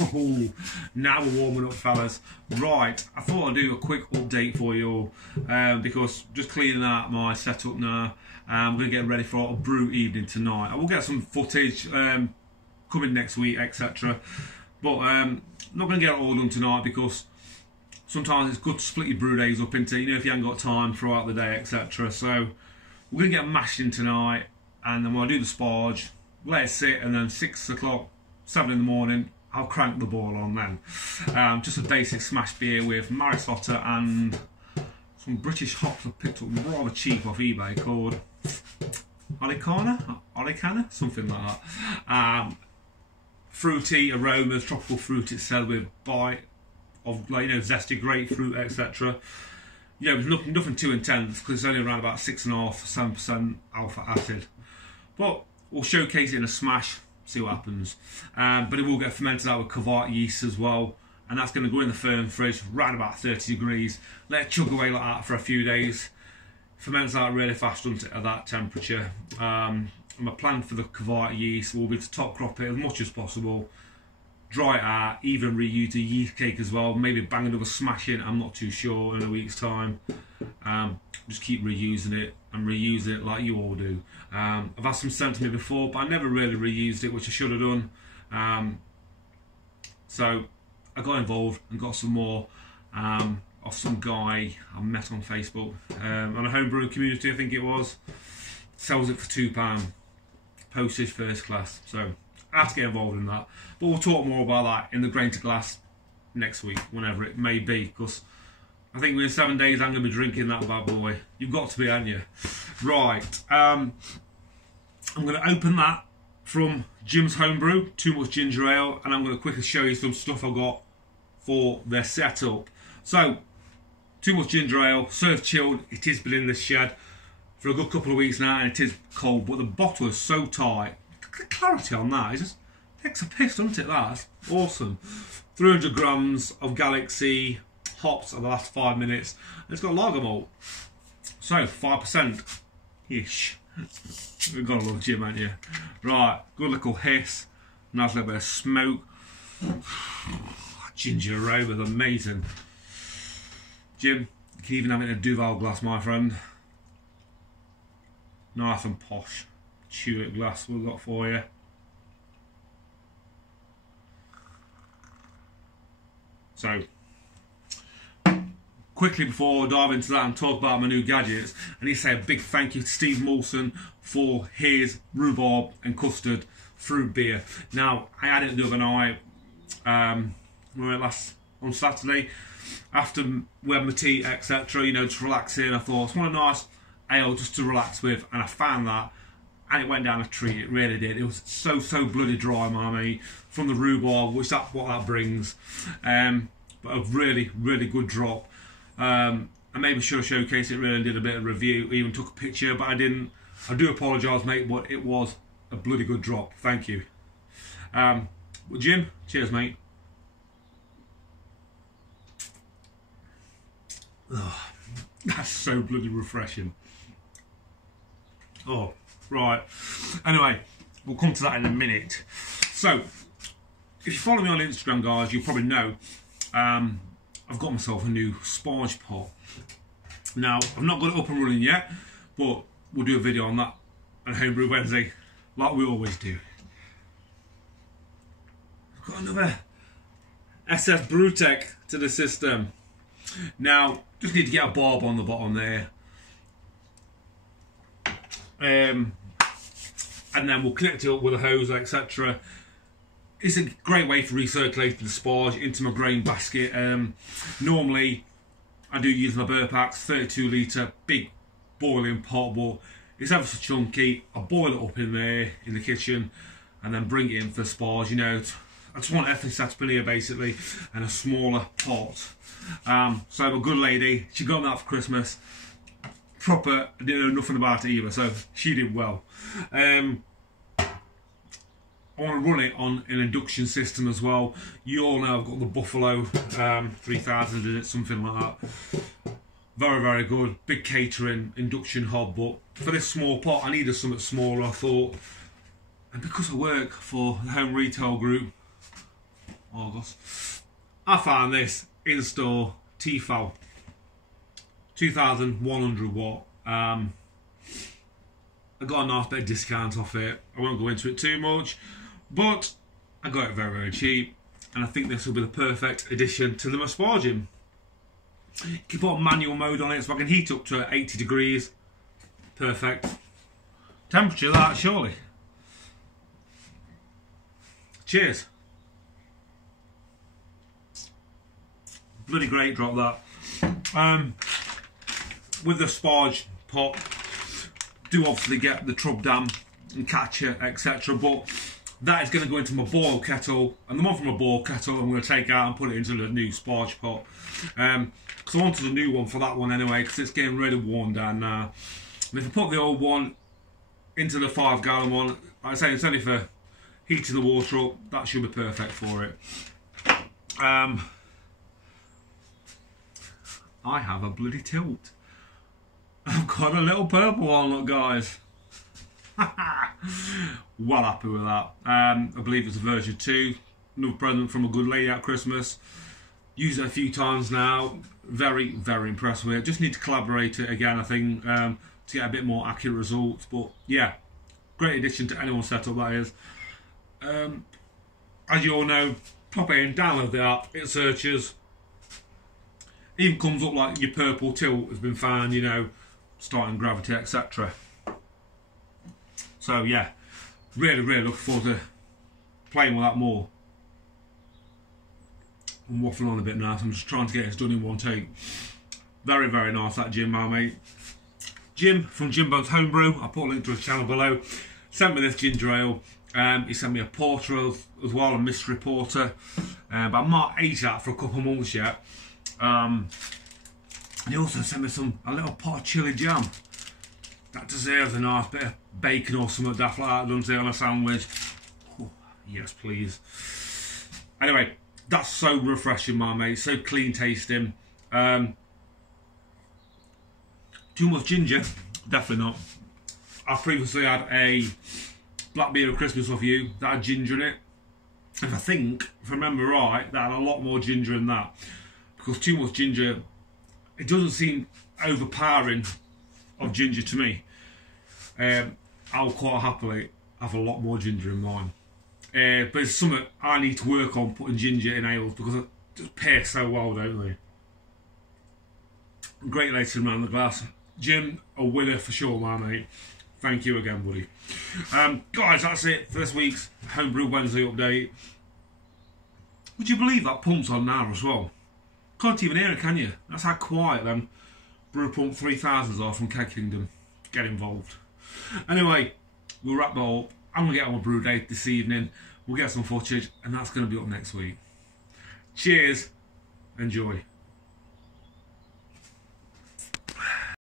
Oh, now we're warming up, fellas. Right, I thought I'd do a quick update for you all because just cleaning out my setup now. I'm going to get ready for a brew evening tonight. I will get some footage coming next week, etc. But I'm not going to get it all done tonight because sometimes it's good to split your brew days up into, you know, if you haven't got time throughout the day, etc. So we're going to get mashed in tonight, and then when I do the sparge, let it sit, and then 6 o'clock, 7 in the morning, I'll crank the ball on then. Just a basic smash beer with Maris Otter and some British hops I picked up rather cheap off eBay called Olicana, something like that. Fruity aromas, tropical fruit it said, with bite of, like, you know, zesty grapefruit, etc. Yeah, it was nothing too intense because it's only around about 6.5% to 7% alpha acid. But we'll showcase it in a smash, see what happens. But it will get fermented out with cavite yeast as well, and that's going to go in the firm fridge right about 30 degrees. Let it chug away like that for a few days. Ferments out really fast, doesn't it, at that temperature. My plan for the cavite yeast will be to top crop it as much as possible, dry it out, even reuse the yeast cake as well, maybe bang another smash in, I'm not too sure, in a week's time. Just keep reusing it and reuse it like you all do. I've had some sent to me before, but I never really reused it, which I should have done. So I got involved and got some more off some guy I met on Facebook, on a homebrew community I think it was. Sells it for £2, postage first class, so I have to get involved in that. But we'll talk more about that in the Grain to Glass next week, whenever it may be, because I think within 7 days I'm going to be drinking that bad boy. You've got to be, haven't you? Right, I'm going to open that from Jim's Homebrew, Too Much Ginger Ale, and I'm going to quickly show you some stuff I got for their setup. So, Too Much Ginger Ale, served chilled. It has been in the shed for a good couple of weeks now, and it is cold, but the bottle is so tight. The clarity on that is just takes a piss, doesn't it? That's awesome. 300 grams of Galaxy hops at the last 5 minutes. And it's got lager malt, so 5% ish. We've got to love Jim, haven't you? Right, good little hiss, nice little bit of smoke. Ginger aroma is amazing. Jim, you can even have it in a Duval glass, my friend. Nice and posh tulip glass we've got for you. So, quickly before I dive into that and talk about my new gadgets, I need to say a big thank you to Steve Molson for his rhubarb and custard fruit beer. Now, I had it the other night, on Saturday, after we had my tea, etc., you know, just relaxing. I thought, it's one of nice ale just to relax with, and I found that, and it went down a treat. It really did. It was so bloody dry, mammy, from the rhubarb, which that's what that brings. But a really good drop. I maybe should have showcased it, really did a bit of review, even took a picture, but I didn't. I do apologise, mate, but it was a bloody good drop. Thank you. Well, Jim, cheers, mate. Oh, that's so bloody refreshing. Oh, right. Anyway, we'll come to that in a minute. So, if you follow me on Instagram, guys, you'll probably know I've got myself a new sparge pot. Now, I've not got it up and running yet, but we'll do a video on that on Homebrew Wednesday, like we always do. I've got another SF Brewtech to the system. Now, just need to get a barb on the bottom there. And then we'll connect it up with a hose, etc. It's a great way for recirculating the sparge into my grain basket. Normally, I do use my Burpax 32 litre big boiling pot, but it's ever so chunky. I boil it up in there in the kitchen and then bring it in for the sparge. You know, I just want everything set up in here basically, and a smaller pot. So my good lady, she got me that for Christmas. Proper, I didn't know nothing about it either, so she did well. I want to run it on an induction system as well. You all know I've got the Buffalo 3000 in it, something like that. Very good, big catering induction hob, but for this small pot I needed something smaller, I thought. And because I work for the home retail group, August. I found this in store, Tefal, 2,100 watt. I got a nice bit of discount off it. I won't go into it too much, but I got it very, very cheap, and I think this will be the perfect addition to the spa gym. You can put a manual mode on it so I can heat up to 80 degrees. Perfect. Temperature that, surely. Cheers. Bloody great drop that. With the sparge pot, do obviously get the trub dam and catcher, etc. But that is going to go into my boil kettle, and the one from my boil kettle I'm going to take out and put it into the new sparge pot. Because I wanted a new one for that one anyway, because it's getting really worn down now. And if I put the old one into the 5 gallon one, like I say, it's only for heating the water up. That should be perfect for it. I have a bloody tilt. I've got a little purple walnut, guys. Well happy with that. I believe it's a version 2. Another present from a good lady at Christmas. Used it a few times now. Very, very impressed with it. Just need to collaborate it again, I think, to get a bit more accurate results. But yeah, great addition to anyone's setup, that is. As you all know, pop in, download the app, it searches. Even comes up like your purple tilt has been found, you know, starting gravity, etc. So yeah, really, really looking forward to playing with that more. I'm waffling on a bit now, so I'm just trying to get it done in one take. Very, very nice, that Jim, my mate. Jim from Jimbo's Homebrew, I'll put a link to his channel below, sent me this ginger ale. He sent me a porter as well, a mystery porter. But I might age that for a couple of months yet. And he also sent me a little pot of chili jam. That deserves a nice bit of bacon or something daft like that, doesn't it, on a sandwich? Oh, yes, please. Anyway, that's so refreshing, my mate. So clean tasting. Too much ginger? Definitely not. I've previously had a black beer at Christmas off you that had ginger in it. If I remember right, that had a lot more ginger in that. Because too much ginger, it doesn't seem overpowering of ginger to me. I'll quite happily have a lot more ginger in mine. But it's something I need to work on, putting ginger in ales, because it just pairs so well, don't they? Great later around the glass. Jim, a winner for sure, my mate. Thank you again, buddy. Guys, that's it for this week's Homebrew Wednesday update. Would you believe that pump's on now as well? Can't even hear it, can you? That's how quiet them Brew Pump 3000s are from Keg Kingdom. Get involved. Anyway, we'll wrap that up. I'm going to get on my brew day this evening. We'll get some footage, and that's going to be up next week. Cheers. Enjoy.